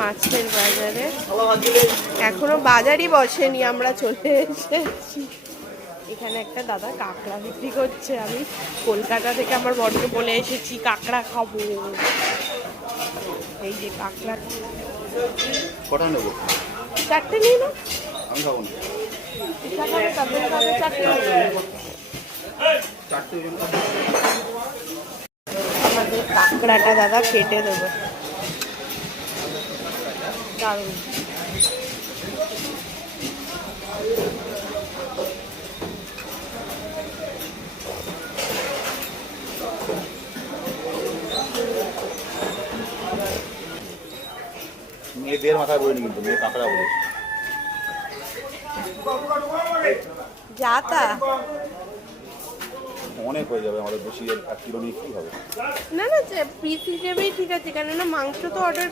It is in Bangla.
মাছের বাজারে এখনো বাজারই বসেনি, আমরা চলে এসেছি। এখানে একটা দাদা কাঁকড়া বিক্রি করছে। আমি কলকাতা থেকে আমার বরকে বলে এসেছি কাঁকড়া খাবো। এই যে কাঁকড়া। কটা নেবো? 4টে নিয়ে নাও। আমি খাবো না। আমাদের কাঁকড়াটা দাদা কেটে দেবো। দারুণ। মেয়েদের মাথায় বলিনি, কিন্তু মেয়ে কাঁকড়া বলে। যা তা অনেক হয়ে যাবে আমাদের, বেশি 1 কিলো নিয়ে কি হবে? না না, পিস হিসেবেই ঠিক আছে, কেননা মাংস তো অর্ডার